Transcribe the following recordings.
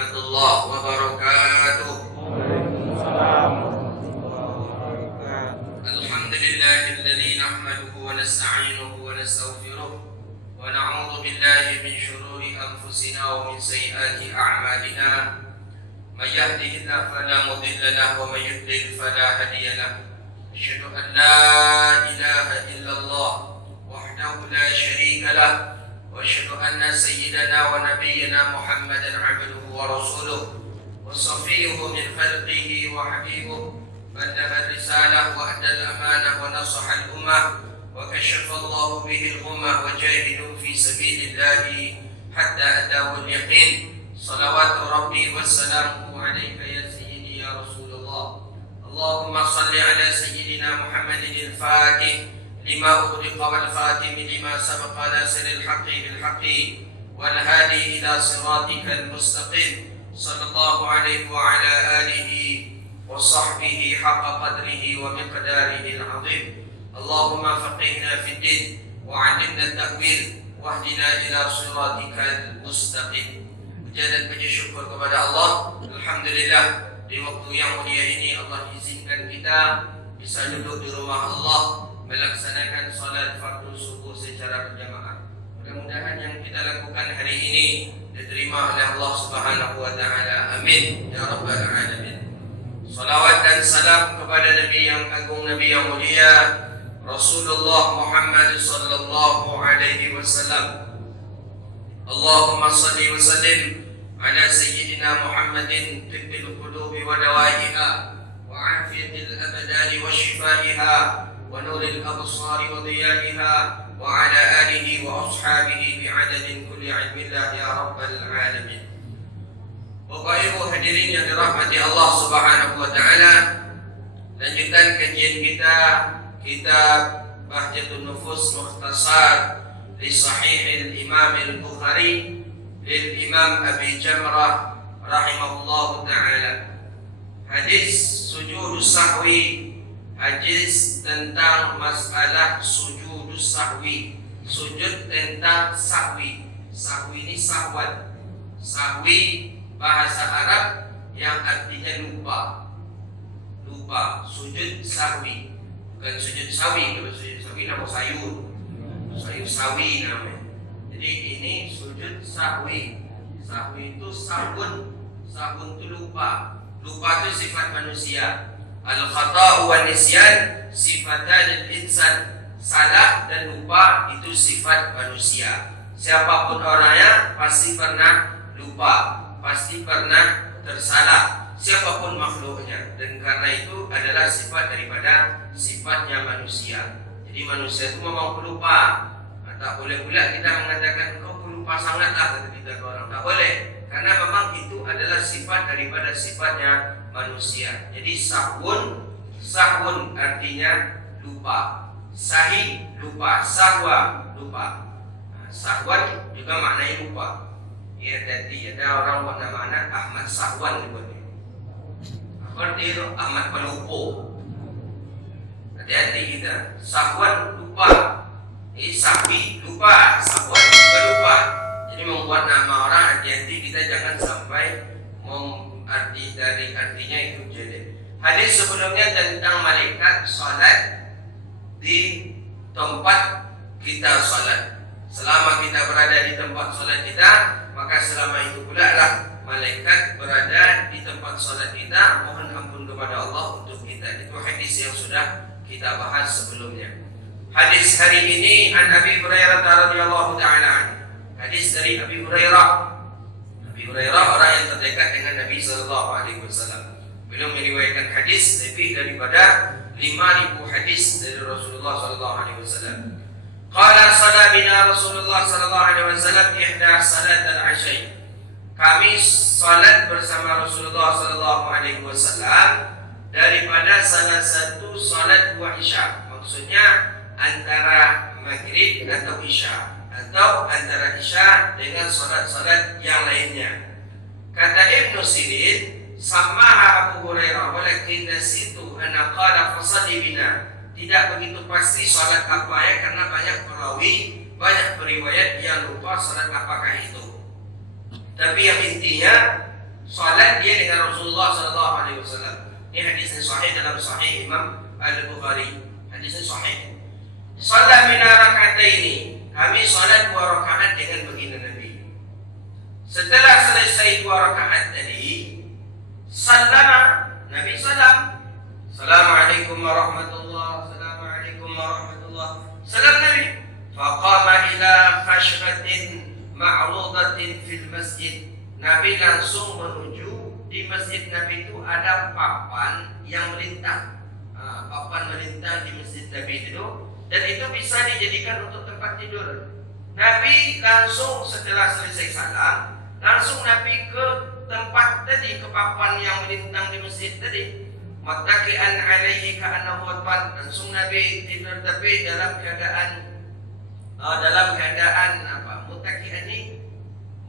warahmatullahi wabarakatuh. Waalaikumsalam warahmatullahi wabarakatuh. Alhamdulillahilladzi nahmaduhu wa nasta'inuhu wa nastaghfiruh wa na'udzu billahi min shururi anfusina wa min sayyiati a'malina. May yahdihillahu fala mudilla lahu wa may yudlil fala hadiya lahu. Asyhadu an la ilaha illallah wahdahu la syarika lah wa asyhadu anna sayyidana wa nabiyyana Muhammadan 'abduhu wa rasuluh wa safiyyuhu min khalqihi wa habibuh. بلغ الرسالة وأدى الأمانة ونصح الأمة وكشف الله به الغمة وجاهدوا في سبيل الله حتى أتاه اليقين. صلوات ربي وسلامه عليك يا سيدي يا رسول الله. اللهم صل على سيدنا محمد الفاتح لما أغلق والخاتم لما سبق ناصر الحق بالحق والهادي إلى صراطك المستقيم صلى الله عليه وعلى آله وصحبه حق قدره ومقداره العظيم. اللهم فقهنا في الدين وعلمنا التأويل واهدنا إلى صراطك المستقيم. Puja dan puji syukur kepada Allah. Alhamdulillah, di waktu yang mulia ini Allah izinkan kita bisa duduk di rumah Allah melaksanakan salat fardu subuh secara berjamaah. Mudah-mudahan yang kita lakukan hari ini diterima oleh Allah Subhanahu wa taala. Amin ya rabbal alamin. Salawat dan salam kepada Nabi yang agung, Nabi yang mulia, Rasulullah Muhammad sallallahu alaihi wasallam. Allahumma salli wa sallim ala sayyidina Muhammadin tibbil qulubi wa dawaiha wa afiyatil abdani wa shifaiha wa nuril absari wa diyaiha wa ala alihi wa ashabihi bi'adadin kulli ilmillah ya rabbal alamin. Bapak Ibu hadirin yang dirahmati Allah Subhanahu wa taala, lanjutan kajian kita kitab Bahjatun Nufus Mukhtasar li Sahih al-Imam al-Bukhari lil Imam Abi Jamrah rahimahullahu taala. Hadis sujudus sahwi, hadis tentang masalah sujudus sahwi, sujud tentang sahwi. Sahwi ini sahwan. Sahwi bahasa Arab yang artinya lupa. Lupa, sujud sahwi. Bukan sujud sawi, kalau sujud sawi nama sayur. Sayur sawi namanya. Jadi ini sujud sahwi. Sahwi itu sahun. Sahun itu lupa. Lupa itu sifat manusia. Al-khata'u wa nisyan sifatan al-insan. Salah dan lupa itu sifat manusia. Siapapun orangnya pasti pernah lupa, pasti pernah tersalah, siapapun makhluknya. Dan karena itu adalah sifat daripada sifatnya manusia. Jadi manusia itu memang pelupa. Tak boleh pula kita mengatakan kau pelupa sangatlah, kata kita ke orang. Tak boleh, karena memang itu adalah sifat daripada sifatnya manusia. Jadi sahun artinya lupa. Sahi lupa, sahwa lupa. Sahwan juga maknanya lupa. Ya, jadi ada orang buat nama anak Ahmad Sahwan dibuatnya. Apa dia Ahmad Pelupo. Hati-hati kita. Sahwan lupa. Sahwi lupa, Sahwan juga lupa. Jadi membuat nama orang, hati-hati kita jangan sampai mengarti dari artinya itu jadi. Hadis sebelumnya tentang malaikat salat di tempat kita salat. Selama kita berada di tempat salat kita, maka selama itu pula lah malaikat berada di tempat salat kita. Mohon ampun kepada Allah untuk kita. Itu hadis yang sudah kita bahas sebelumnya. Hadis hari ini an Abi Hurairah radhiyallahu taala. Hadis dari Abi Hurairah. Abi Hurairah orang yang terdekat dengan Nabi sallallahu alaihi wasallam. Beliau meriwayatkan hadis lebih daripada 5,000 hadis dari Rasulullah sallallahu alaihi wasallam. Qala salla bina Rasulullah sallallahu alaihi wasallam ihda salat al-'asy. Kami salat bersama Rasulullah sallallahu alaihi wasallam daripada salah satu salat dua isya. Maksudnya antara maghrib atau isya, atau antara isya dengan salat-salat yang lainnya. Kata Ibnu Sirin, samaha Abu Hurairah walakin nasitu anna qala fasalli bina. Tidak begitu pasti salat apa ya, karena banyak perawi, banyak periwayat yang lupa salat apakah itu. Tapi yang intinya salat dia dengan Rasulullah sallallahu alaihi wasallam. Ini hadis yang sahih dalam Sahih Imam Al-Bukhari. Hadis yang sahih. Salat min raka'ataini. Kami salat 2 rakaat dengan baginda Nabi. Setelah selesai 2 rakaat tadi, sallama, Nabi salam. Assalamualaikum warahmatullahi wabarakatuh. Assalamualaikum warahmatullahi wabarakatuh. Salam Nabi. Faqama ila khashbatin ma'rudatin fil masjid. Nabi langsung menuju di masjid Nabi itu ada papan yang melintang. Papan melintang di masjid Nabi itu, dan itu bisa dijadikan untuk tempat tidur. Nabi langsung setelah selesai salam, langsung Nabi ke tempat tadi, ke papan yang melintang di masjid tadi. Muttaqi'an 'alaihi ka'annahu wadban. Langsung Nabi tidur tapi dalam keadaan muttaqi'an ini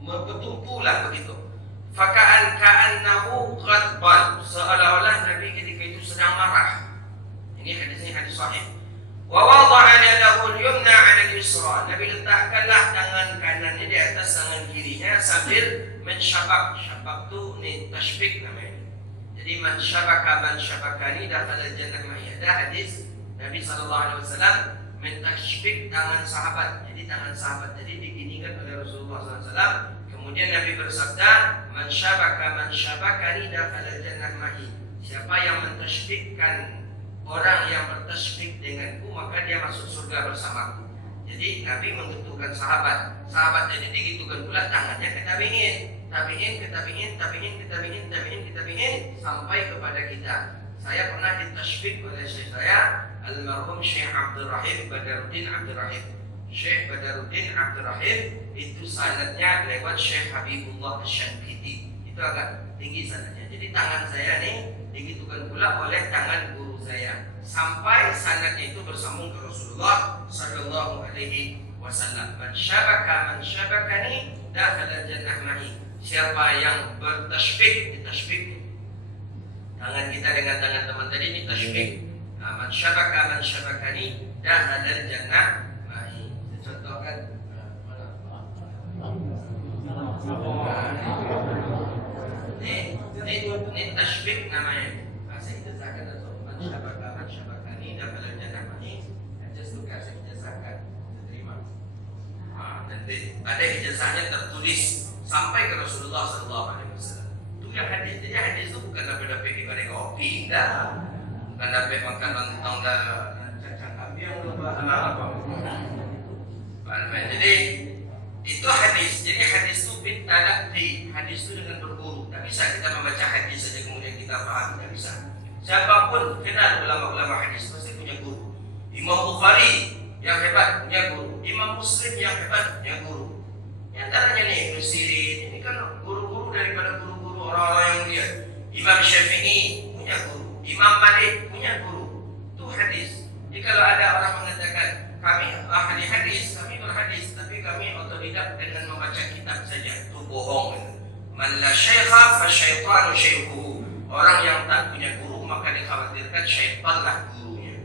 bertumpulah begitu. Faka'an ka'annahu ghadban. Seolah-olah Nabi ketika itu sedang marah. Ini hadisnya hadis sahih. Wa wada'a yadahu al-yumna 'ala al-yusra. Nabi letakkanlah tangan kanannya di atas tangan kirinya sambil mensyabak. Syabak itu nih tashbik namanya. Jadi man syabaka man syabakani dakhala jannah ma'i. Ada hadis Nabi sallallahu alaihi wasallam mentashbik tangan sahabat. Jadi tangan sahabat tadi diginikan oleh Rasulullah SAW. Kemudian Nabi bersabda, man syabaka man syabakani dakhala jannah ma'i. Siapa yang mentashbikkan orang yang bertasbih denganku, maka dia masuk surga bersamaku. Jadi Nabi membutuhkan sahabat. Sahabat tadi digitukan pula tangannya ke tabi'in, sampai kepada kita. Saya pernah ditasbih oleh syekh saya, almarhum Syekh Abdul Rahim Badaruddin Abdul Rahim. Syekh Badaruddin Abdul Rahim itu sanadnya lewat Syekh Habibullah Asy-Syankiti. Itu agak tinggi sanadnya. Jadi tangan saya nih digitukan pula oleh tangan guru saya, sampai sanadnya itu bersambung ke Rasulullah sallallahu alaihi wasallam. Man syabaka man syabakani dakhala jannah ma'i. Siapa yang bertasbih, ditasbih tangan kita dengan tangan teman tadi, ini tasbih. Man syabaka man syabakani dakhala jannah ma'i. Contohkan ini tasbih namanya. Saya ijazahkan atau man syabakani dakhala jannah ma'i. Aja suka saya ijazahkan, terima. Nanti ada ijazahnya tertulis sampai ke Rasulullah SAW. Itu yang hadis. Jadi hadis itu bukan dapat di bareng kopi, enggak. Bukan dapat makan lontong dan cacang kambing apa. Jadi itu hadis. Jadi hadis itu bitalaqi. Hadis itu dengan berguru. Tak bisa kita membaca hadis saja kemudian kita paham, tidak bisa. Siapapun kenal ulama-ulama hadis pasti punya guru. Imam Bukhari yang hebat punya guru. Imam Muslim yang hebat punya guru. Yang antaranya nih Ibnu Sirin, ini kan guru-guru daripada guru-guru orang-orang yang mulia. Imam Syafi'i punya guru, Imam Malik punya guru. Itu hadis. Jadi kalau ada orang mengatakan kami ahli hadis, kami berhadis, tapi kami otodidak dengan membaca kitab saja, itu bohong. Man la syaikha fa syaitanu syaikhuhu. Orang yang tak punya guru maka dikhawatirkan syaitanlah gurunya.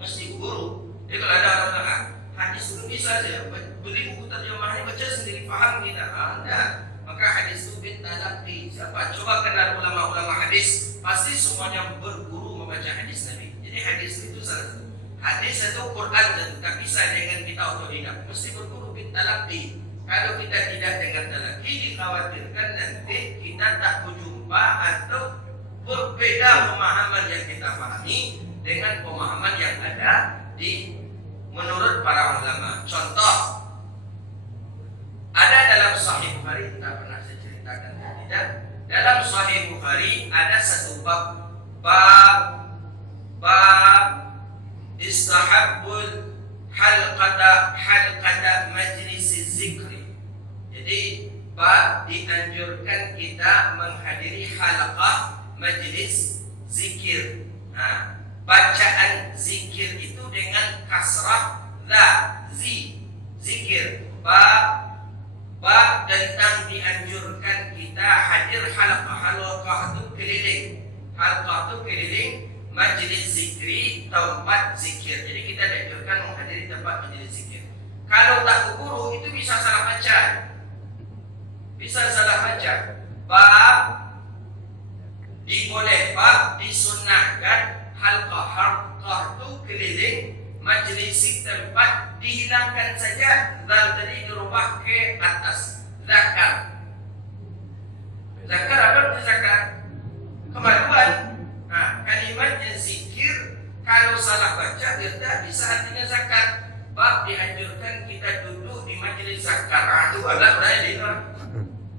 Mesti guru. Jadi kalau ada orang mengatakan hadis itu bisa saja, beli buku terjemahannya baca sendiri, paham kita. Enggak. Maka hadis itu bitalaqi. Siapa? Coba kenal ulama-ulama hadis, pasti semuanya berguru membaca hadis Nabi. Jadi hadis itu salah satu. Hadis itu Quran dan tak bisa dengan kita otodidak. Mesti berguru bitalaqi. Kalau kita tidak dengan talaqi, dikhawatirkan nanti kita tak berjumpa atau berbeda pemahaman yang kita pahami dengan pemahaman yang ada di menurut para ulama. Contoh, ada dalam Sahih Bukhari, tak pernah saya ceritakan tidak. Dalam Sahih Bukhari ada satu bab istahabbul halqata majlis zikri. Jadi bab dianjurkan kita menghadiri halaqah majlis zikir. Bacaan zikir itu dengan kasrah la zikir. Bab tentang dianjurkan kita hadir halaqah itu keliling. Halaqah itu keliling majlis zikri, tempat zikir. Jadi kita dianjurkan menghadiri tempat majlis zikir. Kalau tak guru itu bisa salah baca. bab disunahkan halqah itu keliling majlis tempat dihilangkan saja zal tadi dirubah ke atas zakar. Zakar apa itu zakar? Kemaluan. Nah, kalimat yang zikir kalau salah baca tidak bisa artinya zakat. Bab dianjurkan kita duduk di majelis zakar. Itu adalah berada di dalam.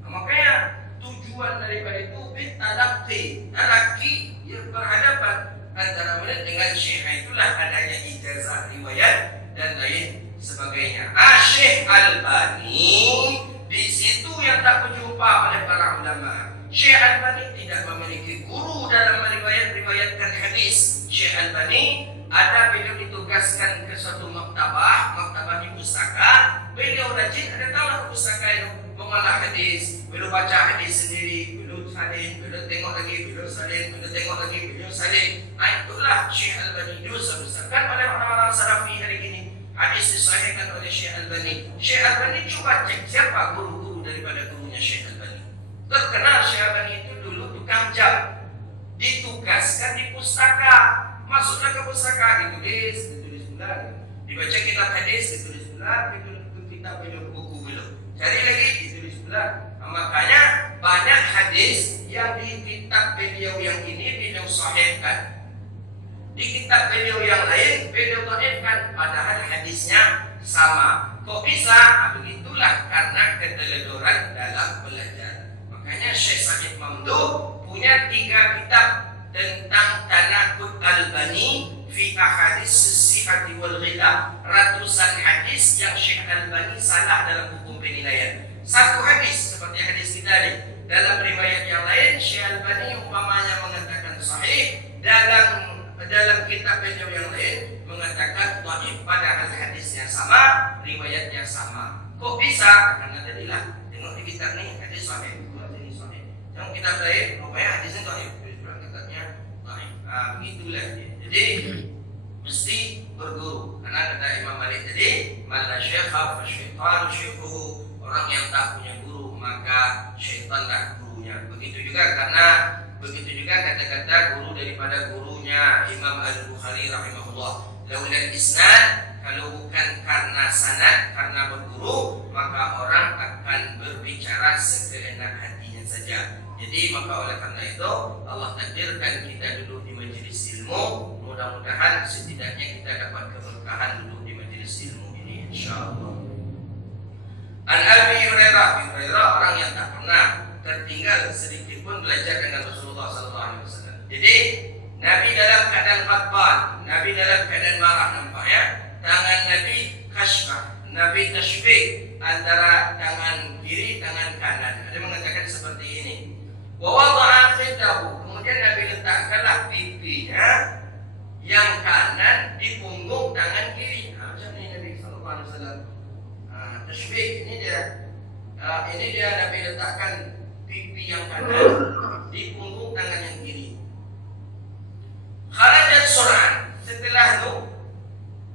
Makanya tujuan daripada itu talaqi yang berhadapan antara murid dengan syekh, itulah adanya ijazah riwayat dan lain sebagainya. Syekh Albani di situ yang tak berjumpa oleh para ulama. Syekh Albani tidak memiliki guru dalam meriwayatkan hadis. Syekh Albani ada beliau ditugaskan ke suatu maktabah di pustaka. Beliau rajin ada tahu ke pustaka itu mengolah hadis. Beliau baca hadis sendiri, beliau salin, beliau tengok lagi, beliau salin, beliau tengok lagi, beliau salin. Itulah Syekh Albani dibesarkan oleh orang-orang Salafi hari ini. Hadis disahihkan oleh Syekh Albani. Syekh Albani coba cek siapa guru-guru daripada gurunya Syekh Albani. Terkenal Syekh Albani itu dulu tukang jam, ditugaskan di pustaka. Masuklah ke pustaka, ditulis pula. Dibaca kitab hadis, ditulis pula. Ditulis kitab buku belum. Cari lagi, ditulis pula. Makanya banyak hadis yang di kitab beliau yang ini beliau sahihkan. Di kitab beliau yang lain beliau dhaifkan, padahal hadisnya sama. Kok bisa? Begitulah karena keteledoran dalam belajar. Makanya Syekh Said Mamdouh punya 3 kitab tentang Tanaqud Albani fi ahadits sihhati wal ghilah. Ratusan hadis yang Syekh Albani salah dalam hukum penilaian. Satu hadis seperti hadis kita ini, dalam riwayat yang lain Syekh Albani umpamanya mengatakan sahih, dalam kitab beliau yang lain mengatakan dhaif, padahal hadisnya sama, riwayatnya sama. Kok bisa? Karena tadilah tengok di kitab ini hadis sahih, ini sahih. Yang kitab lain rupanya hadisnya dhaif, kitabnya dhaif. Begitulah dia. Jadi mesti berguru. Karena kata Imam Malik tadi, man la syekha fa syaitanu syekhuhu. Orang yang tak punya guru maka syaitanlah gurunya. Begitu juga kata-kata guru daripada gurunya Imam Al-Bukhari rahimahullah. Laulal isnad, kalau bukan karena sanad, karena berguru, maka orang akan berbicara sekeenak hatinya saja. Jadi maka oleh karena itu Allah takdirkan kita duduk di majelis ilmu. Mudah-mudahan setidaknya kita dapat keberkahan duduk di majelis ilmu ini, insyaallah. An Abi Hurairah, orang yang tak pernah tertinggal sedikit pun belajar dengan Rasulullah SAW. Jadi Nabi dalam keadaan ghadban, Nabi dalam keadaan marah, nampaknya tangan Nabi kashfah, Nabi tashbih antara tangan kiri tangan kanan. Ada mengatakan seperti ini. Wa wada'a khiddahu, kemudian Nabi letakkanlah pipinya yang kanan di punggung tangan kiri. Macam ini Nabi SAW. Tashbih ini dia Nabi letakkan pipi yang kanan di punggung tangan yang kiri. Kharajat sur'an, setelah itu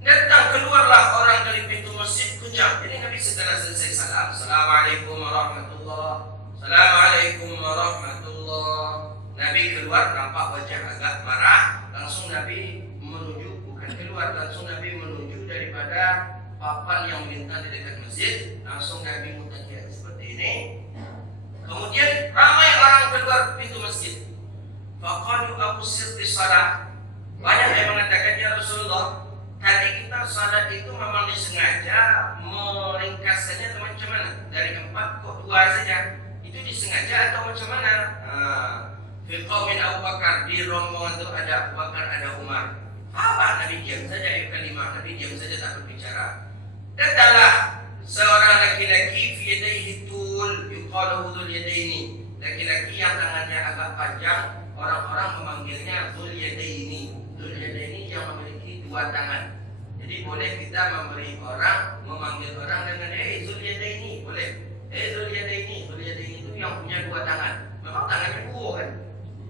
datang keluarlah orang dari pintu masjid kejam. Ini Nabi setelah selesai salam, Assalamualaikum warahmatullahi, Assalamualaikum warahmatullahi. Nabi keluar nampak wajah agak marah, langsung Nabi menuju, bukan keluar, langsung Nabi menuju daripada papan yang melintang di dekat masjid. Langsung Nabi mutajir seperti ini. Kemudian ramai orang keluar pintu masjid. Faqalu Abu Sirti salat. Banyak yang mengatakan, ya Rasulullah, tadi kita salat itu memang disengaja meringkaskannya atau macam mana? Dari 4 kok 2 saja. Itu disengaja atau macam mana? Fi qaumin Abu Bakar, di rombongan itu ada Abu Bakar, ada Umar. Apa? Nabi diam saja, kalimah Nabi diam saja, tak berbicara. Datanglah seorang laki-laki fi yadayhi tul yuqalu dzul yadaini. Laki-laki yang tangannya agak panjang, orang-orang memanggilnya dzul yadaini. Dzul yadaini yang memiliki 2 tangan. Jadi boleh kita memanggil orang dengan dzul yadaini, boleh. Dzul yadaini itu yang punya 2 tangan. Memang tangannya 2 kan?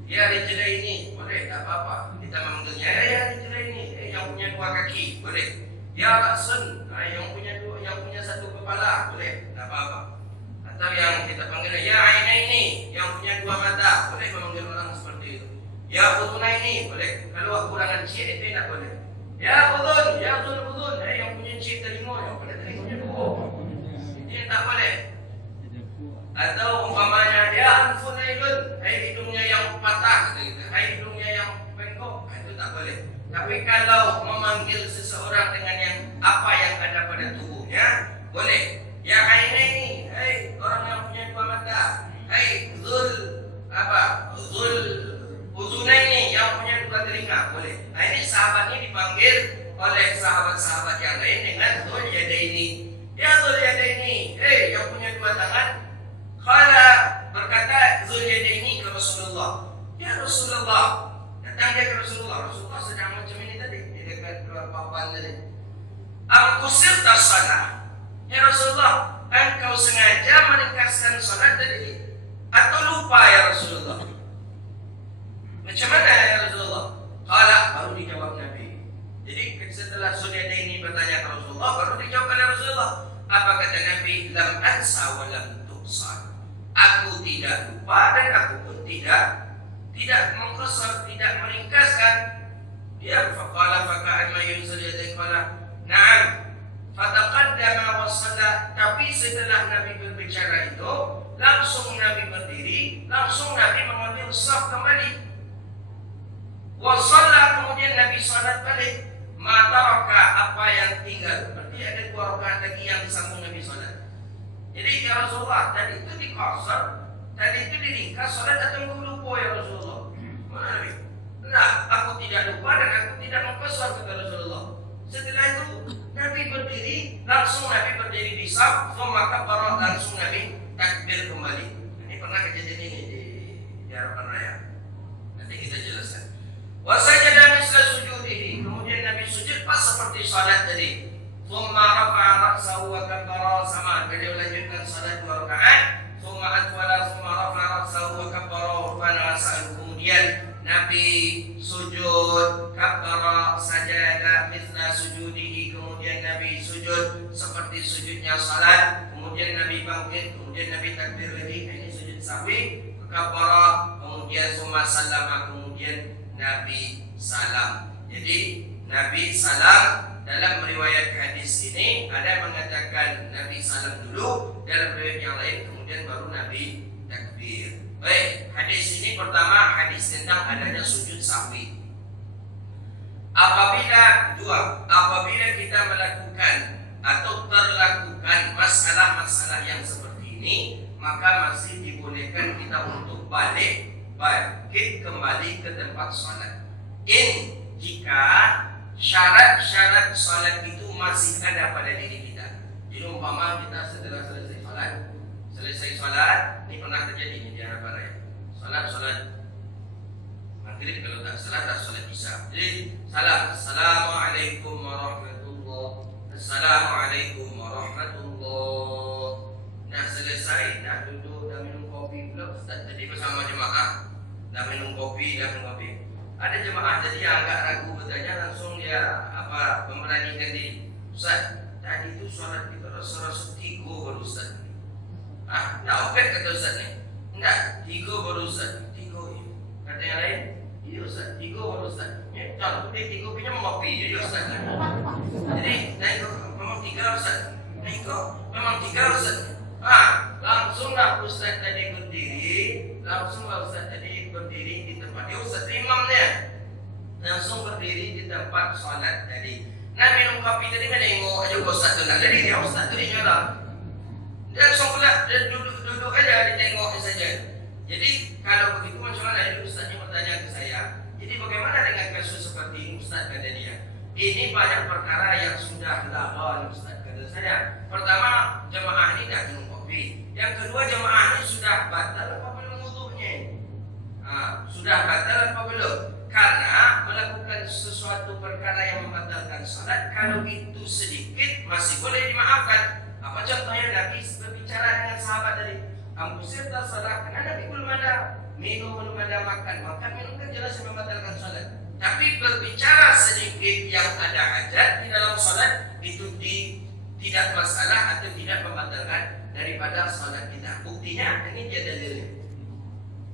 Ya rijlaini, boleh, tak apa-apa. Kita memanggilnya ya rijlaini, yang punya 2 kaki, boleh. Ya ra'sun, yang punya 1 kepala, boleh, tak apa-apa. Atau yang kita panggil ya ainaini, yang punya cik itu tak boleh. Ya udhun, yang punya cik terima, yang punya terimanya dulu. Ini tak boleh. Atau umpamanya dia anfunailun, hidungnya yang patah, hidungnya yang bengkok, itu tak boleh. Tapi kalau memanggil seseorang dengan yang apa yang ada pada tubuhnya, boleh. Ya ainaini, orang yang punya dua mata, zul uzunaini, yang punya dua telinga, boleh. Nah ini sahabat ini dipanggil oleh sahabat-sahabat yang lain dengan zul yadaini. Ya zul yadaini, yang punya dua tangan. Kala berkata zul yadaini ke Rasulullah, ya Rasulullah, datang dia ke Rasulullah sedang macam ini tadi di dekat papan tadi. Al-qusirta salat, ya Rasulullah, engkau sengaja meningkaskan salat tadi atau lupa ya Rasulullah? Macam mana ya Rasulullah? Kala, baru dijawab Nabi. Jadi setelah Suryada ini bertanya ke Rasulullah, baru dijawab oleh Rasulullah. Apa kata Nabi? Lam ansa wa lam tuqsar. Aku tidak lupa dan aku pun tidak mengqasar, tidak meringkaskan. Dia faqala faka'an ma yunzil qala na'am. Fataqaddama wa shalla. Tapi setelah Nabi berbicara itu, langsung Nabi berdiri, langsung Nabi mengambil shaf kembali. Wa shalla, kemudian Nabi salat balik. Mataraka, apa yang tinggal. Berarti ada 2 rakaat lagi yang disambung Nabi salat. Jadi ya Rasulullah, tadi itu dikosor, tadi itu diringkas salat atau lupa ya Rasulullah? Mana Nabi? Nah, aku tidak lupa dan aku tidak mengkosor kata Rasulullah. Setelah itu Nabi berdiri, langsung Nabi berdiri di saf, maka para langsung Nabi takbir kembali. Ini pernah kejadian ini di Harapan Raya. Nanti kita jelaskan. Wasajada misla sujudihi, kemudian Nabi sujud pas seperti salat tadi. Thumma rafa'a ra'sahu wa kabbara, sama beliau lanjutkan salat 2 rakaat. Thumma atwala thumma rafa'a ra'sahu wa kabbara wa rafa'ahu, kemudian Nabi sujud, kabbara, sajada misla sujudihi, kemudian Nabi sujud seperti sujudnya salat, kemudian Nabi bangkit, kemudian Nabi takbir lagi, ini sujud sahwi, kabbara, kemudian thumma sallama, kemudian Nabi salam. Jadi Nabi salam. Dalam riwayat hadis ini ada mengatakan Nabi salam dulu, dalam riwayat yang lain kemudian baru Nabi takbir. Baik, hadis ini pertama hadis tentang adanya sujud sahwi. Apabila kita melakukan atau terlakukan masalah-masalah yang seperti ini, maka masih dibolehkan kita untuk bangkit kembali ke tempat salat. Jika syarat-syarat salat itu masih ada pada diri kita. Jadi umpama kita setelah selesai salat, ini pernah terjadi di Harapan Raya. Salat maghrib, kalau tak salat isya. Jadi salam, assalamualaikum warahmatullahi, assalamualaikum warahmatullahi. Dah selesai, dah duduk, dah minum kopi pula. Ustaz tadi bersama jemaah, dah minum kopi. Ada jemaah tadi yang agak ragu bertanya, langsung dia memberanikan diri. Ustaz, tadi itu sholat kita rasa-rasa 3 baru Ustaz. Dah opet kata Ustaz ni. Enggak, 3 baru Ustaz. 3 ini. Kata yang lain, iya Ustaz, 3 baru Ustaz. Contoh dia 3 punya mengopi je Ustaz. Jadi, memang 3 Ustaz. Memang 3 Ustaz. Langsunglah Ustaz tadi berdiri di tempat dia, Ustaz imamnya langsung berdiri di tempat sholat tadi. Nah minum kopi tadi kan nengok aja Ustaz tu nak jadi dia Ustaz tu dia nyala. Dia langsung pula dia duduk aja ditengok saja. Jadi kalau begitu macam mana? Ustaznya bertanya ke saya. Jadi bagaimana dengan kasus seperti ini Ustaz, kata dia? Ini banyak perkara yang sudah lama Ustaz, kata saya. Pertama, jemaah ini dah minum kopi. Yang kedua, jemaah ini sudah batal apa belum wudunya? Sudah batal apa belum? Karena melakukan sesuatu perkara yang membatalkan salat, kalau itu sedikit masih boleh dimaafkan. Apa contohnya? Nabi berbicara dengan sahabat tadi, Ambusir tak salat, karena Nabi belum ada minum, belum ada makan minum kan jelas membatalkan salat. Tapi berbicara sedikit yang ada hajat di dalam salat itu tidak masalah atau tidak membatalkan daripada salat kita. Buktinya ini dia dalilnya.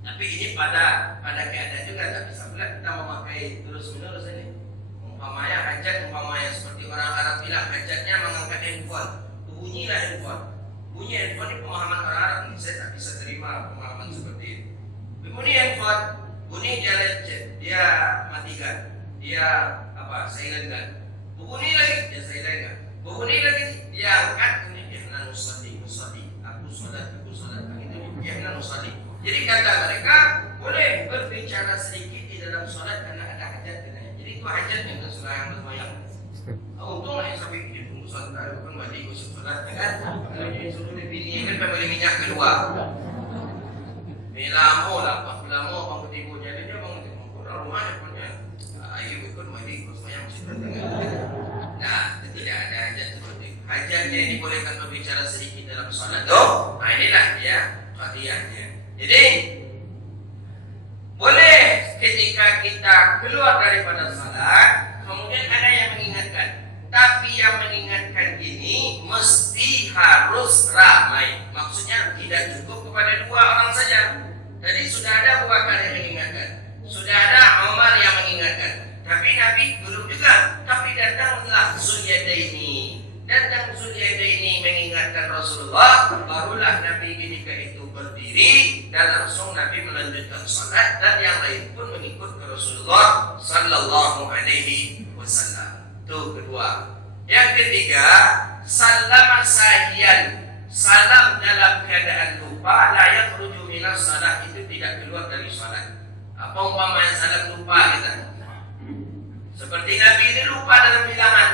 Tapi ini pada keadaan juga tak bisa pula kita memakai terus menerus ini. Umpamanya hajat, umpamanya seperti orang Arab bilang hajatnya mengangkat handphone, bunyilah handphone. Bunyi handphone ini pemahaman orang Arab, saya tak bisa terima pemahaman seperti itu. Bunyi handphone, bunyi dia lecet, dia matikan, dia silentkan. Bunyi lagi, dia silentkan. Bunyi lagi, dia angkat, ini dia nanusali, aku sholat, dia nanusali. Jadi kata mereka boleh berbicara sedikit di dalam sholat karena ada hajat. Jadi itu hajatnya kan sembahyang bersemayam. Untunglah yang sampai dia tunggu sholat kan mandi usut sholat kan. Kalau dia suruh dipilih kan beli minyak kedua. Lama lah, pas lama bangun tidur jadi dia bangun tidur kurang rumah punya. Ayo ikut mandi bersemayam sudah dengan. Nah, tidak ada hajat seperti itu. Hajatnya dibolehkan berbicara sedikit dalam sholat. Nah inilah dia qadiyahnya. Jadi boleh ketika kita keluar daripada salat, kemudian ada yang mengingatkan. Tapi yang mengingatkan ini mesti harus ramai. Maksudnya tidak cukup kepada 2 orang saja. Jadi sudah ada Abu Bakar yang mengingatkan, sudah ada Umar yang mengingatkan. Tapi Nabi belum juga. Tapi datanglah Zulyadaini. Datang Zulyadaini mengingatkan Rasulullah. Barulah Nabi ketika itu berdiri dan langsung Nabi melanjutkan salat dan yang lain pun mengikut ke Rasulullah sallallahu alaihi wasallam. Itu kedua. Yang ketiga, salam sahiyan. Salam dalam keadaan lupa la yakhruju minas salat, itu tidak keluar dari salat. Apa umpamanya salam lupa kita? Seperti Nabi ini lupa dalam bilangan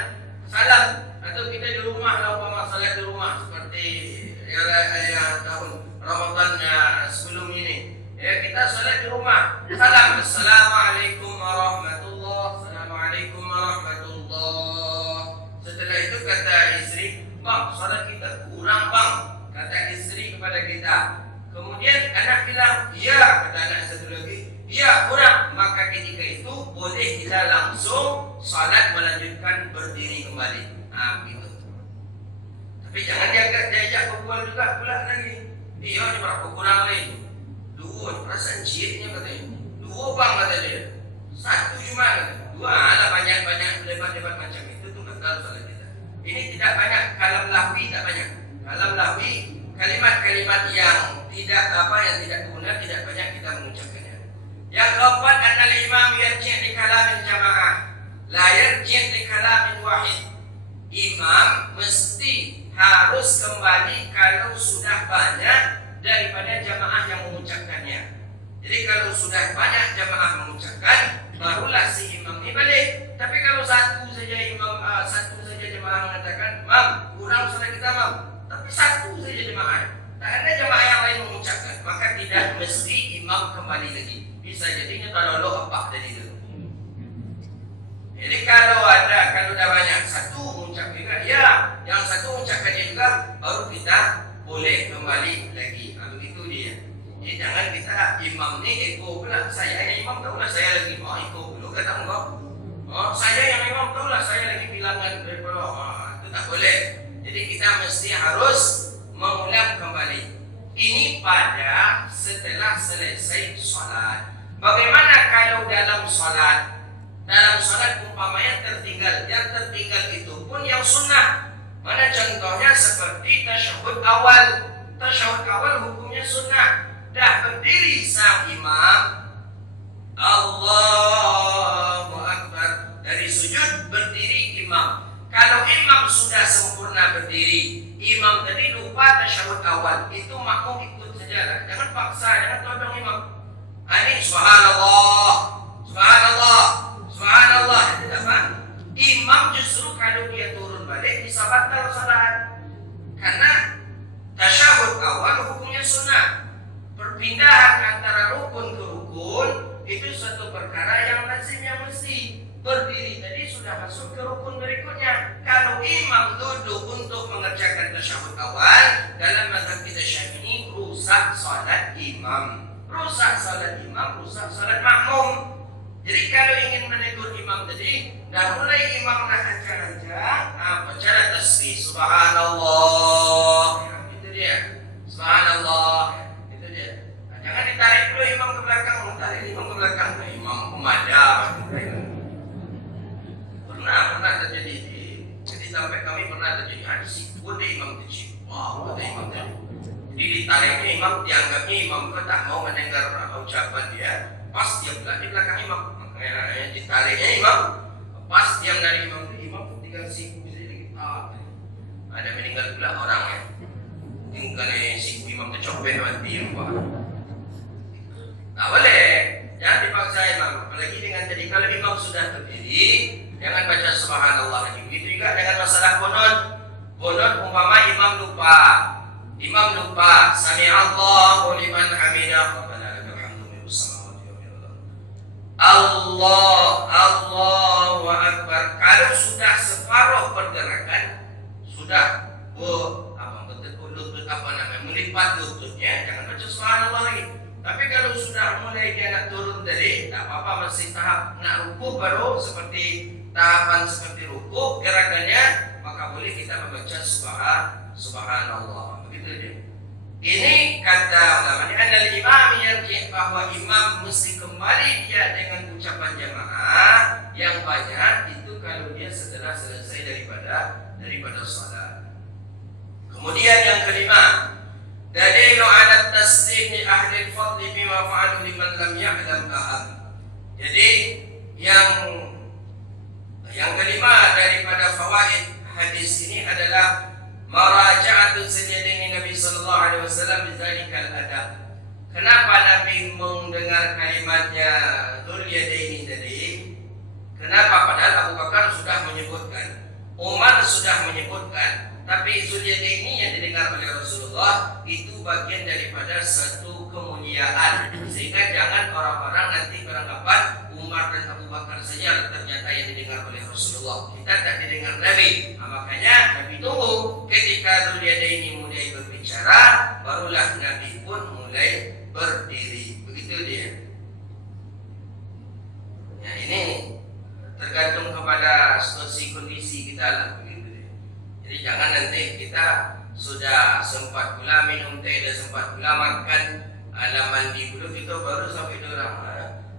salam, atau kita di rumah umpama salat di rumah seperti ya tahun Ramadan sebelum ini. Ya kita salat di rumah. Salam, assalamualaikum warahmatullahi, assalamualaikum warahmatullahi. Setelah itu kata istri, bang salat kita kurang bang, kata istri kepada kita. Kemudian anak bilang, iya, kata anak satu lagi, iya kurang. Maka ketika itu boleh kita langsung salat melanjutkan berdiri kembali. Begitu. Tapi jangan diajak berbual juga pula lagi. Dia ni berapa kurang lagi? 2, perasaan cieknya katanya. 2 bang kata dia. 1 cuma kata. 2 lah banyak lebat-lebat macam itu tu kata salat kita. Ini tidak banyak kalam lahwi, tak banyak. Kalam lahwi kalimat-kalimat yang tidak guna, tidak banyak kita mengucapkannya. Yang keempat adalah imam yarji' li kalamin jamaah, la yarji' li kalamin wahid. Imam mesti harus kembali kalau sudah banyak daripada jamaah yang mengucapkannya. Jadi kalau sudah banyak jamaah mengucapkan, barulah si imam ini balik. Tapi kalau satu saja jemaah mengatakan, "Mam, kurang salat kita, Mam." Tapi satu saja jemaah, tak ada jemaah yang lain mengucapkan, maka tidak mesti imam kembali lagi. Bisa jadinya kalau apa dari itu. Jadi kalau dah banyak satu mengucap juga, ya, yang satu mengucapkannya juga, baru kita boleh kembali lagi. Begitu dia. Jadi jangan kita imam ni ego pula. Saya yang imam tahulah saya lagi mau ego dulu kata engkau. Saya yang imam tahulah saya lagi bilangan daripada. Itu tak boleh. Jadi kita mesti harus mengulang kembali. Ini pada setelah selesai salat. Bagaimana kalau dalam salat? Dalam salat umpamanya tertinggal, yang tertinggal itu pun yang sunnah. Mana contohnya seperti tasyahud awal. Tasyahud awal hukumnya sunnah. Dah berdiri sang imam, Allahu Akbar, dari sujud berdiri imam. Kalau imam sudah sempurna berdiri, imam tadi lupa tasyahud awal, itu makmum ikut saja. Jangan paksa, jangan todong imam. Ini subhanallah, subhanallah, subhanallah. Tidak apa? Imam justru kalau dia turun balik bisa batal salat. Karena tasyahud awal hukumnya sunnah. Perpindahan antara rukun ke rukun itu suatu perkara yang lazim, yang mesti. Berdiri tadi sudah masuk ke rukun berikutnya. Kalau imam duduk untuk mengerjakan tasyahud awal, dalam mazhab kita Syafi'i rusak salat imam. Rusak salat imam, rusak salat makmum. Jadi kalau ingin menegur imam tadi, dah mulai imam nak ajar-ajar, baca tasbih subhanallah. Itu dia. Subhanallah. Itu dia. Jangan ditarik dulu imam ke belakang, tarik imam ke belakang. Imam pemadam. ditariknya imam, dianggapnya imam itu tak mau mendengar ucapan dia, pas dia di belakang imam. Makanya ditariknya imam, pas diam dari imam tinggal siku sedikit. Ada meninggal pula orangnya. Tinggal siku imam kecopet mati lupa. Tak boleh, jangan dipaksa imam. Apalagi dengan jadi kalau imam sudah berdiri, jangan baca subhanallah lagi. Begitu juga dengan masalah qunut. Qunut umpama imam lupa sami Allahu liman hamidah rabbana lakal hamdu mil'us samawati wa mil'ul ardh. Allahu akbar. Kalau sudah separuh pergerakan, sudah melipat lututnya, jangan baca subhanallah lagi. Tapi kalau sudah mulai dia nak turun tadi, tak apa-apa, masih tahap nak ruku baru seperti tahapan seperti ruku gerakannya, maka boleh kita membaca subhanallah. Begitu dia. Ini kata ulama, adalah imam yang bahwa imam mesti kembali dia dengan ucapan jamaah yang banyak itu kalau dia setelah selesai daripada salat. Kemudian yang kelima, dalilu ala tasdiq ahli al-fadl bima fa'alu liman lam ya'lam ahad. Jadi yang kelima daripada fawaid hadis ini adalah maraja'atu sayyidina Nabi sallallahu alaihi wasallam bizalikal adab. Kenapa Nabi mendengar kalimatnya Dzul Yadaini tadi? Kenapa? Padahal Abu Bakar sudah menyebutkan, Umar sudah menyebutkan, tapi Dzul Yadaini yang didengar oleh Rasulullah itu bagian daripada satu kemuliaan. Sehingga jangan orang-orang nanti beranggapan Umar dan Abu Bakar saja ternyata yang didengar oleh Rasulullah. Kita tak didengar Nabi. Makanya Nabi tunggu ketika Dzul Yadaini mulai berbicara, barulah Nabi pun mulai berdiri. Begitu dia. Ya, ini tergantung kepada situasi kondisi kita lah. Begitu dia. Jadi jangan nanti kita sudah sempat pula minum teh dan sempat pula makan mandi dulu, kita baru sampai orang.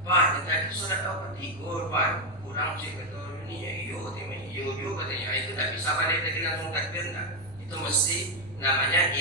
Pak, tadi surat apa tidur Pak, kurang sih kata ini ya, iyo katanya. Itu tak bisa balik tadi langsung takbir tak. Itu mesti namanya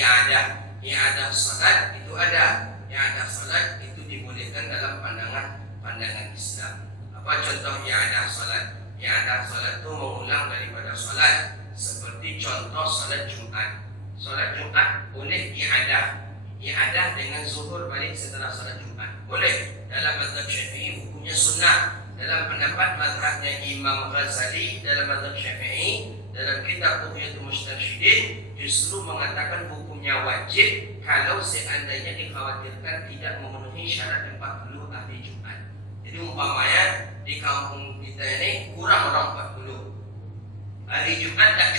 iadah salat. Itu ada iadah salat, itu dibolehkan dalam pandangan Islam. Apa contoh iadah salat? Iadah salat itu mengulang daripada salat. Seperti contoh salat Jumat. Salat Jumat boleh iadah dengan zuhur balik setelah salat Jumat. Boleh. Dalam mazhab Syafi'i hukumnya sunnah. Dalam pendapat mazhabnya Imam Ghazali dalam mazhab Syafi'i, dalam kitab Bughyatul Mustarsyidin justru mengatakan hukumnya wajib kalau seandainya dikhawatirkan tidak memenuhi syarat 40 ahli Jumat. Jadi umpamanya di kampung kita ini kurang orang 40 ahli Jumat, tak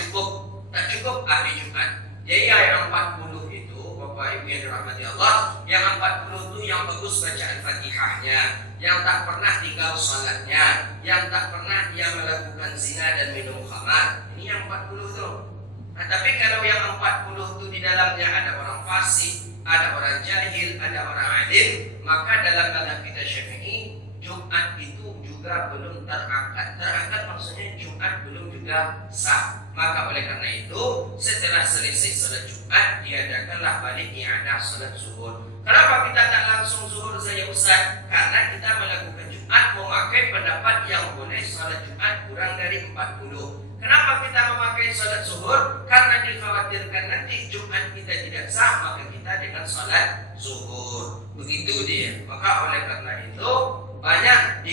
cukup ahli Jumat. Jadi yang 40 itu Bapak Ibu yang dirahmati Allah, yang 40 itu yang bagus baca Al-Fatihahnya, yang tak pernah tinggal salatnya, yang tak pernah dia melakukan zina dan minum khamar. Ini yang 40 itu. Nah, tapi kalau yang 40 itu di dalamnya ada orang fasik, ada orang jahil, ada orang alim, maka dalam mazhab kita Syafi'i, Jumat itu juga belum terangkat. Terangkat maksudnya Jumat belum juga sah. Maka oleh karena itu setelah selesai salat Jumat diadakanlah balik iadah salat zuhur. Kenapa kita tak langsung zuhur saja Ustaz? Karena kita melakukan Jumat memakai pendapat yang boleh salat Jumat kurang dari 40. Kenapa kita memakai salat zuhur? Karena dikhawatirkan nanti Jumat kita tidak sah, maka kita dengan salat zuhur. Begitu dia. Maka oleh karena itu banyak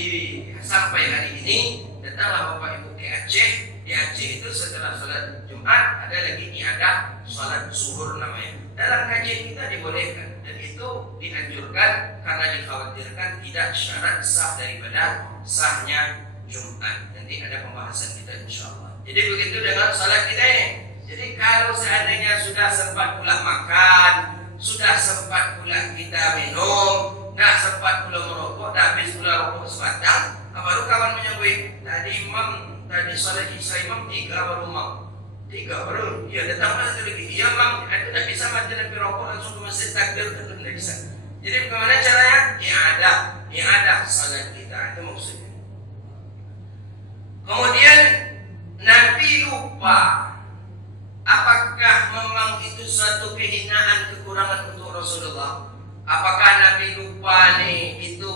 sampai hari ini datanglah Bapak Ibu ke Aceh. Di Aceh itu setelah salat Jumat ada lagi iadah salat zuhur namanya. Dalam kajian kita dibolehkan dan itu dianjurkan karena dikhawatirkan tidak syarat sah daripada sahnya Jumat. Nanti ada pembahasan kita insyaallah. Jadi begitu dengan salat kita ini. Jadi kalau seandainya sudah sempat pula makan, sudah sempat pula kita minum, nah sempat pula merokok, dah habis pula rokok sebatang, baru kawan menyambut tadi salat Isya Imam 3 baru mau. 3 baru, ya datang mana lagi? Iya Mam, itu tak bisa mati nabi rokok langsung ke masjid takbir, itu tidak bisa. Jadi bagaimana caranya? Iadah salat kita, itu maksudnya. Kemudian Nabi lupa. Apakah memang itu suatu kehinaan, kekurangan untuk Nabi lupa nih itu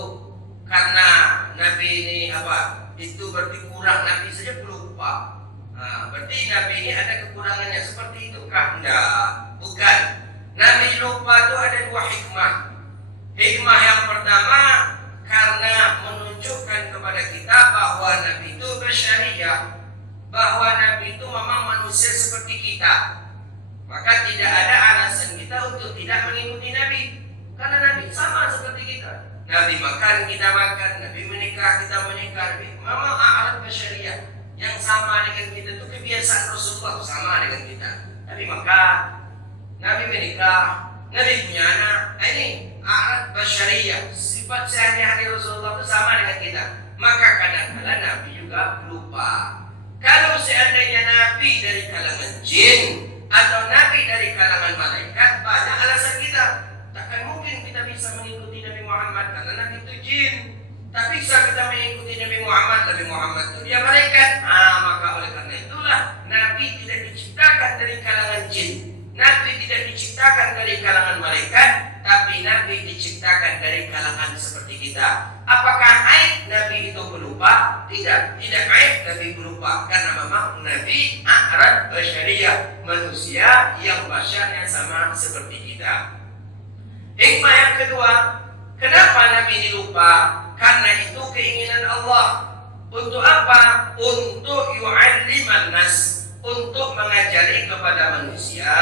karena Nabi ini itu berarti kurang, Nabi saja lupa. Berarti Nabi ini ada kekurangannya, seperti itu kah? Enggak, bukan. Nabi lupa itu ada dua hikmah. Hikmah yang pertama karena menunjukkan kepada kita bahwa Nabi itu bersyariah, bahwa Nabi itu memang manusia seperti kita. Maka tidak ada alasan kita untuk tidak mengikuti Nabi, karena Nabi sama seperti kita. Nabi makan, kita makan. Nabi menikah, kita menikah. Memang a'rad bersyariah yang sama dengan kita itu kebiasaan Rasulullah sama dengan kita. Nabi makan, Nabi menikah, Nabi punya anak. Ini a'rad bersyariah, sifat sehari-hari Rasulullah itu sama dengan kita. Maka kadang-kadang Nabi juga lupa. Kalau seandainya Nabi dari kalangan jin atau Nabi dari kalangan malaikat, banyak alasan kita. Takkan mungkin kita bisa mengikuti Nabi Muhammad karena Nabi itu jin. Tak bisa kita mengikuti Nabi Muhammad itu dia malaikat. Maka oleh karena itulah Nabi tidak diciptakan dari kalangan jin, Nabi tidak diciptakan dari kalangan malaikat, tapi Nabi diciptakan dari kalangan seperti kita. Apakah aib Nabi itu pelupa? Tidak aib Nabi pelupa, karena memang Nabi a'rad basyariyah, manusia yang basyarnya sama seperti kita. Hikmah yang kedua, kenapa Nabi ini lupa? Karena itu keinginan Allah. Untuk apa? Untuk yu'alliman nas, untuk mengajari kepada manusia,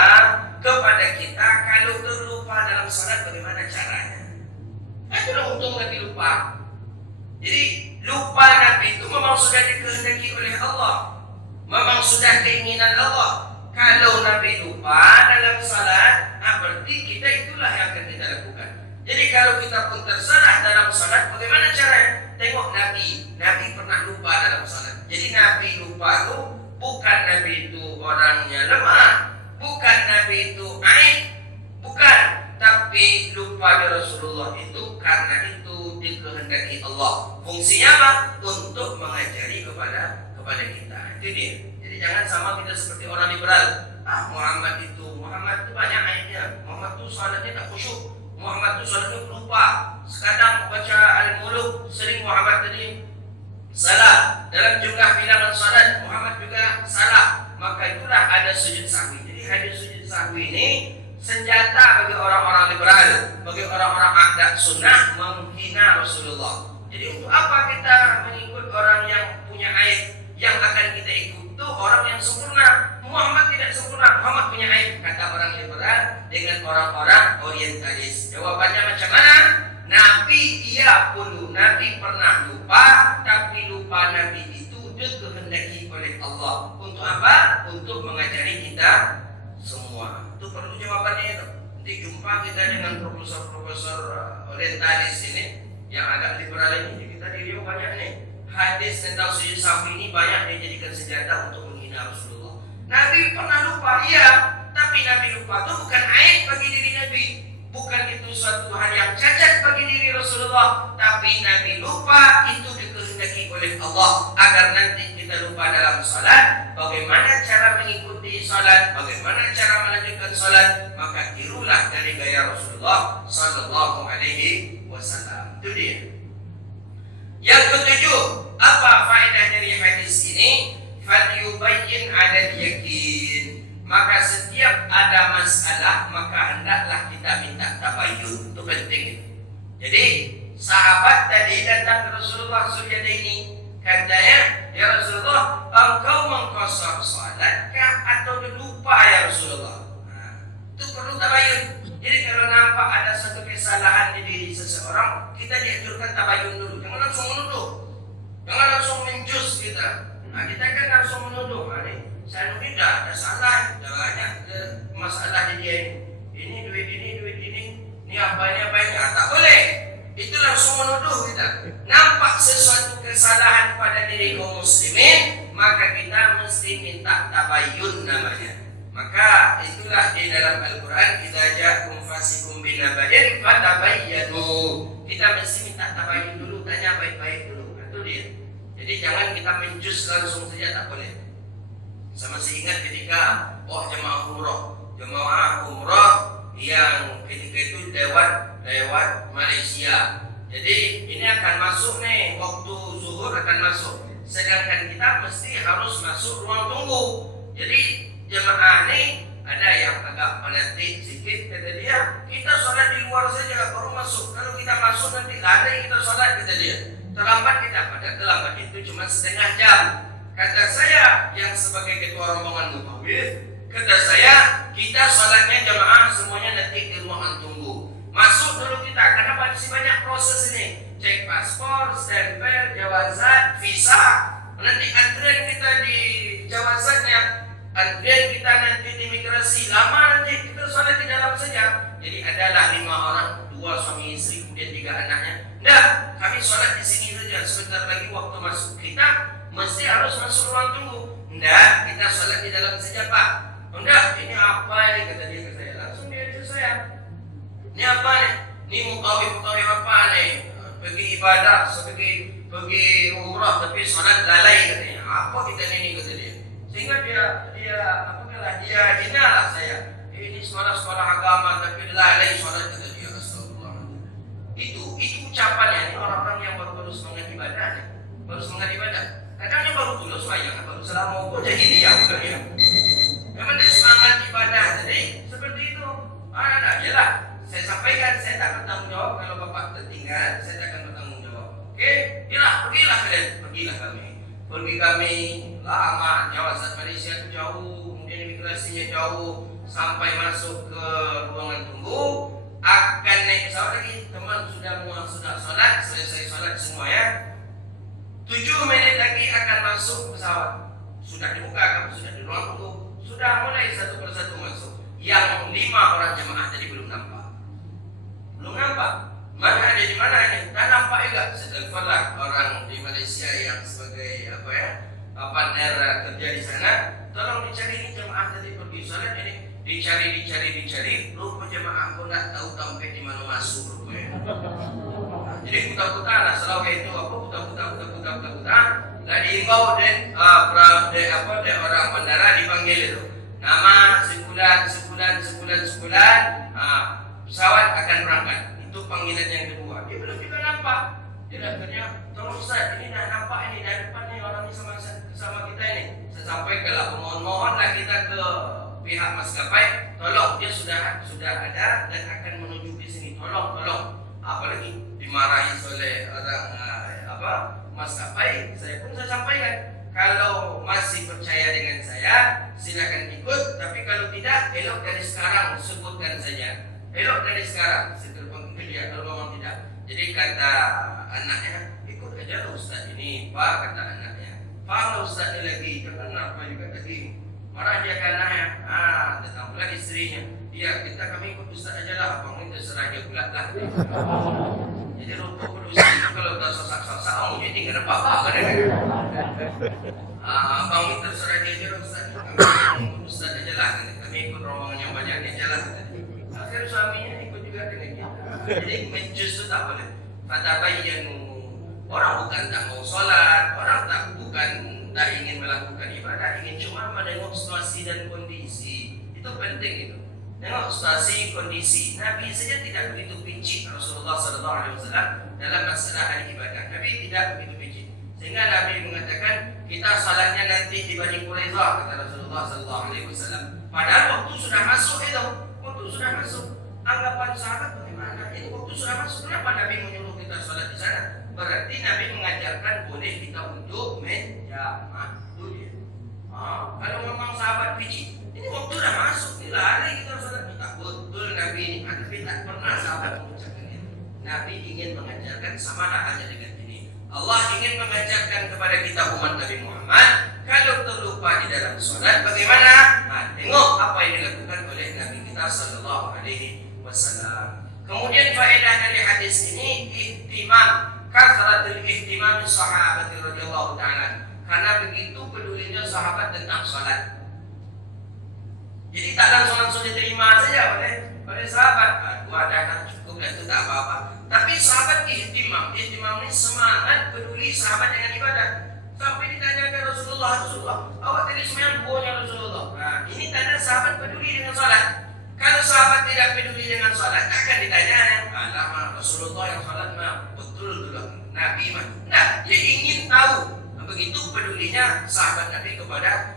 kepada kita, kalau terlupa dalam salat bagaimana caranya. Itulah untung Nabi lupa. Jadi lupa Nabi itu memang sudah dikehendaki oleh Allah, memang sudah keinginan Allah. Kalau Nabi lupa dalam salat, berarti kita itulah yang akan kita lakukan. Jadi kalau kita pun tersalah dalam salat, bagaimana caranya? Tengok Nabi pernah lupa dalam salat. Jadi Nabi lupa itu bukan Nabi itu orangnya lemah, bukan Nabi itu aib, bukan. Tapi lupa dari Rasulullah itu karena itu dikehendaki Allah. Fungsinya apa? Untuk mengajari kepada kita. Itu dia. Jadi jangan sama kita seperti orang liberal. Muhammad itu banyak aibnya. Muhammad itu salatnya tak khusyuk. Muhammad itu salatnya lupa. Sekarang baca Al-Muluk sering Muhammad tadi salah. Dalam jumlah bilangan salat Muhammad juga salah. Maka itulah ada sujud sahwi. Jadi hadis sujud sahwi ini senjata bagi orang-orang liberal, bagi orang-orang ahli sunnah menghina Rasulullah. Jadi untuk apa kita mengikut orang yang punya aib? Yang akan kita ikut itu orang yang sempurna. Muhammad tidak sempurna, Muhammad punya aib, kata orang liberal dengan orang-orang orientalis. Jawabannya macam mana? Nabi pernah lupa, tapi lupa Nabi itu dikehendaki oleh Allah. Untuk apa? Untuk mengajari kita semua. Itu perlu jawabannya itu. Nanti jumpa kita dengan profesor-profesor orientalis ini yang agak liberal ini. Kita di Rio banyak nih. Hadis tentang sujud sahwi ini banyak dijadikan senjata untuk menghina Rasulullah. Nabi pernah lupa, iya, tapi Nabi lupa itu bukan aib bagi diri Nabi, bukan itu suatu hal yang cacat bagi diri Rasulullah, tapi Nabi lupa itu dikehendaki oleh Allah agar nanti kita lupa dalam salat. Bagaimana cara mengikuti salat, bagaimana cara melanjutkan salat, maka tirulah dari gaya Rasulullah sallallahu alaihi wasallam. Itu dia. Yang ketujuh, apa faedah dari hadis ini? Falyubayyin adad yakin. Maka setiap ada masalah, maka hendaklah kita minta tabayyun. Itu penting. Jadi sahabat tadi datang ke Rasulullah Suryadaini, katanya, ya Rasulullah, engkau mengqashar salatkah atau lupa ya Rasulullah? Itu perlu tabayyun. Jadi kalau nampak ada satu kesalahan di diri seseorang, kita dianjurkan tabayyun dulu. Jangan langsung menuduh, jangan langsung menjus kita. Kita kan langsung menuduh. Saya mungkin ada salah, banyak masalah di dia ini duit ini apa ini. Tak boleh. Itu langsung menuduh kita. Nampak sesuatu kesalahan pada diri kaum muslimin, maka kita mesti minta tabayyun namanya. Maka itulah di dalam Al-Quran, idza ja'akum fasiqun binaba'in fatabayyanu. Kita mesti minta tabayyun dulu, tanya baik-baik dulu. Itu dia. Jadi jangan kita menjus langsung saja, tak boleh. Saya masih ingat ketika jemaah umrah yang ketika itu lewat lewat Malaysia. Jadi ini akan masuk nih, waktu zuhur akan masuk. Sedangkan kita mesti harus masuk ruang tunggu. Jadi jemaah nih ada yang agak fanatik sedikit, kata dia, kita sholat di luar saja baru masuk. Kalau kita masuk nanti nggak ada yang kita sholat, kata dia. Terlambat kita, pada terlambat itu cuma setengah jam. Kata saya yang sebagai ketua rombongan mutawif, kata saya kita sholatnya jemaah semuanya nanti di ruangan tunggu. Masuk dulu kita, karena masih banyak proses ini. Cek paspor, stempel, jawazat, visa. Nanti antrian kita di jawazatnya, antrian kita nanti di imigrasi. Lama nanti kita sholat di dalam saja. Jadi adalah 5 orang, 2 suami istri, kemudian 3 anaknya. Nah, kami sholat di sini saja. Sebentar lagi waktu masuk kita mesti harus masuk ruang tunggu. Enggak, kita sholat di dalam saja, Pak. Enggak, ini apa ini, kata dia ke saya. Langsung dia ke saya. Ini apa nih? Ini mutawif apa nih? Pergi ibadah, pergi umrah tapi sholat lalai katanya. Apa kita ini, kata dia. Sehingga dia hina lah saya. Ini sekolah agama tapi lalai sholat, kata dia. Astagfirullah. Itu ucapannya. Ini orang-orang yang baru semangat ibadah. Baru semangat ibadah. Kadang yang baru tulus wayang, baru selama pun jadi dia bukan ya. Memang dari semangat ibadah. Jadi seperti itu. Jelas. Saya sampaikan, saya tak bertanggung jawab. Kalau Bapak tertinggal, saya tak akan bertanggung jawab. Oke? Pergilah kalian. Pergilah kami lama. Jawazat Malaysia itu jauh, kemudian imigrasinya jauh, sampai masuk ke ruangan tunggu. Akan naik pesawat lagi. Teman sudah sholat, selesai sholat semua ya. 7 menit lagi akan masuk pesawat. Sudah dibuka, sudah di ruang tunggu. Sudah mulai satu persatu masuk. Yang 5 orang jemaah tadi belum nampak. Mana ada di mana ini? Tak nampak juga. Setelponlah orang di Malaysia yang sebagai partner kerja di sana. Tolong dicari ini jemaah tadi pergi sholat ini. Dicari. Rupa jemaah pun tak tahu sampai di mana masuk rupanya. Jadi putar-putar lah selalu itu putar. Lah diimbau dan orang bandara dipanggil itu. Nama sebulan. Pesawat akan berangkat. Itu panggilan yang kedua. Dia belum juga nampak. Dia akhirnya, tolong Ustaz, ini dah nampak ini dari depan nih orang ini sama kita ini. Saya sampaikanlah, mohon-mohonlah kita ke pihak maskapai. Tolong, dia sudah ada dan akan menuju di sini. Tolong. Apalagi dimarahi oleh orang maskapai. Saya pun sampaikan. Kalau masih percaya dengan saya, silakan ikut. Tapi kalau tidak, elok dari sekarang sebutkan saja. Elok dari sekarang, setelah dia kalau memang tidak. Jadi kata anaknya, ikut aja Ustaz ini, Pak, kata anaknya. Pak Ustaz ini lagi, kenapa juga tadi marah dia ke anaknya. Datang pula istrinya. Kami ikut Ustaz aja lah, abang ini terserah dia pula lah. Jadi rupa Ustaz itu kalau tak sosak-sosak, jadi nggak ada apa-apa kan? Abang ini terserah dia aja Ustaz. Kami ikut Ustaz aja lah, kami ikut rombongan yang banyak aja lah. Akhir suaminya ikut juga dengan kita. Jadi mencus itu tak boleh. Fatabayyanu. Orang bukan tak mau sholat, orang bukan tak ingin melakukan ibadah, ingin cuma menengok situasi dan kondisi. Itu penting itu. Tengok situasi, kondisi. Nabi saja tidak begitu pinci Rasulullah SAW dalam masalah ibadah. Nabi tidak begitu pinci. Sehingga Nabi mengatakan kita salatnya nanti di Bani Quraidah, kata Rasulullah SAW. Padahal waktu sudah masuk itu. Sudah masuk, anggapan sahabat bagaimana? Ini waktu sudah masuk, kenapa Nabi menyuruh kita sholat di sana? Berarti Nabi mengajarkan boleh kita untuk menjamak dulu ya. Kalau memang sahabat pici, ini waktu sudah masuk, ini lari kita sholat. Tak betul Nabi ini, tapi tak pernah sahabat mengucapkan itu. Nabi ingin mengajarkan sama halnya dengan ini. Allah ingin mengajarkan kepada kita umat Nabi Muhammad, kalau terlupa di dalam sholat, bagaimana? Tengok apa yang dilakukan oleh Nabi kita Sallallahu Alaihi Wasallam. Kemudian faedah dari hadis ini kasratul ihtimam sahabat radhiyallahu ta'ala. Karena begitu pedulinya sahabat tentang sholat. Jadi tak langsung diterima saja oleh sahabat. Dua dah cukup dan itu tak apa-apa. Tapi sahabat ihtimam ini semangat peduli sahabat dengan ibadah. Sampai ditanyakan Rasulullah, awak tadi sembahyang buahnya Rasulullah. Ini tanda sahabat peduli dengan salat. Kalau sahabat tidak peduli dengan sholat, akan ditanya, lama Rasulullah yang sholat mah betul Nabi mah. Nah, dia ingin tahu begitu pedulinya sahabat Nabi kepada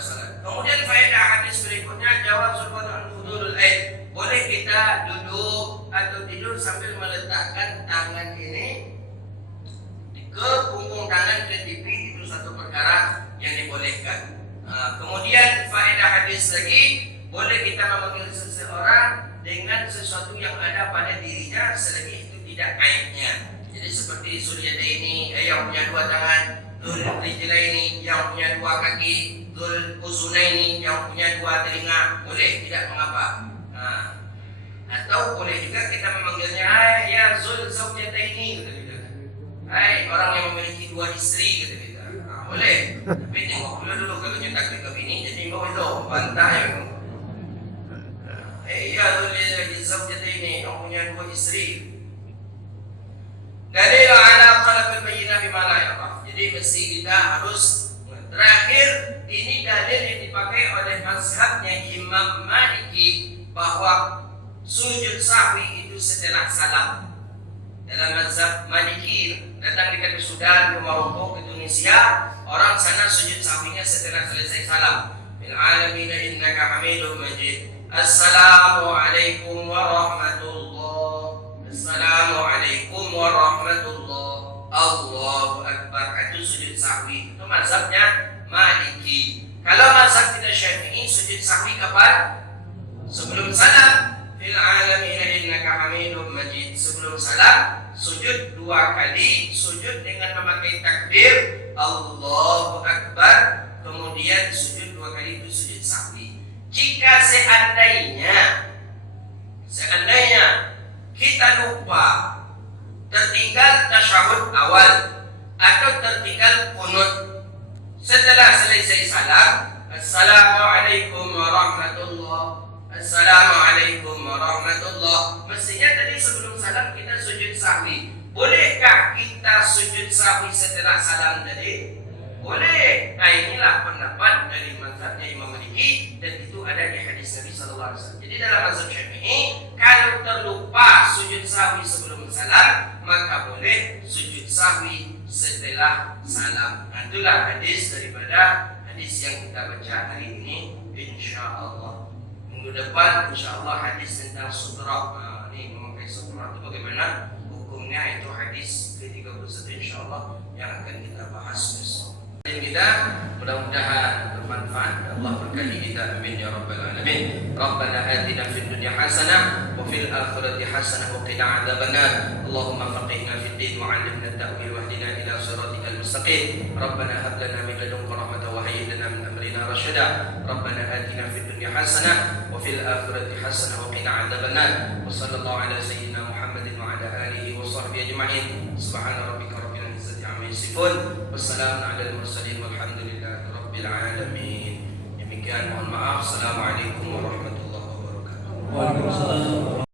sholat. Kemudian faedah hadis berikutnya, jawab sultan fudulul aid. Boleh kita duduk atau tidur sambil meletakkan tangan ini ke punggung tangan ke pipi, itu satu perkara yang dibolehkan. Kemudian faedah hadis lagi, boleh kita memanggil seseorang dengan sesuatu yang ada pada dirinya selagi itu tidak aibnya. Jadi seperti Suryadaini yang punya dua tangan, Dzul Rijlaini yang punya dua kaki, Dzul Uzunaini yang punya dua telinga, boleh, tidak mengapa. Atau boleh juga kita memanggilnya, hai ya Dzul Zawjataini, gitu. Hai orang yang memiliki dua istri, gitu. Boleh. Tapi tengok dulu kalau nyetak di kabini, jadi mau bantah yang ya Dzul Zawjataini yang punya dua istri. Dalil ala talab al-bayyinah bima la yaqaf. Jadi mesti kita harus terakhir, ini dalil yang dipakai oleh mazhabnya Imam Maliki bahwa sujud sahwi itu setelah salam. Dalam mazhab Maliki, datang di negeri Sudan, ke Maroko, ke Tunisia, orang sana sujud sahwinya setelah selesai salam. Bil alamin innaka Hamidum Majid. Assalamualaikum warahmatullahi. Assalamualaikum warahmatullahi. Allahu Akbar. Itu sujud sahwi. Itu mazhabnya Maliki. Kalau mazhab kita Syafi'i, sujud sahwi kapan? Sebelum salam. Fil alamin innaka Hamidum Majid. Sebelum salam sujud dua kali, sujud dengan memakai takbir Allahu Akbar, kemudian sujud dua kali, itu sujud sahwi. Jika seandainya kita lupa, tertinggal tasyahud awal atau tertinggal kunut setelah selesai salam, Assalamualaikum warahmatullahi, Assalamualaikum warahmatullahi, mestinya tadi sebelum salam kita sujud sahwi. Bolehkah kita sujud sahwi setelah salam tadi? Boleh. Nah, inilah pendapat dari mazhabnya Imam Maliki, dan itu ada di hadis Nabi sallallahu alaihi wasallam. Jadi dalam mazhab Syafi'i, kalau terlupa sujud sahwi sebelum salam, maka boleh sujud sahwi setelah salam. Nah, itulah hadis daripada hadis yang kita baca hari ini, insyaallah. Minggu depan insyaallah hadis tentang sutra. Ini memakai sutra itu bagaimana hukumnya, itu hadis ke-31 insyaallah yang akan kita bahas besok. Kita mudah-mudahan bermanfaat. Allah berkahi kita, amin ya rabbal alamin. Rabbana atina fid dunya hasanah wa fil akhirati hasanah wa qina adzabannar. Allahumma faqihna fid din wa 'allimna at-ta'wil wa hdina ila siratikal mustaqim. Rabbana hab lana min ladunka rahmatan wa hayyi lana min amrina rashada. Rabbana atina fid dunya hasanah wa fil akhirati hasanah wa qina adzabannar. Wa sallallahu ala sayyidina Muhammadin wa ala alihi wa sahbihi ajma'in. Subhana rabbika rabbil izzati amma yasifun. Wassalamu ala al-mursalin walhamdulillahi rabbil alamin. Demikian, mohon maaf. Assalamualaikum warahmatullahi wabarakatuh. Waalaikumsalam.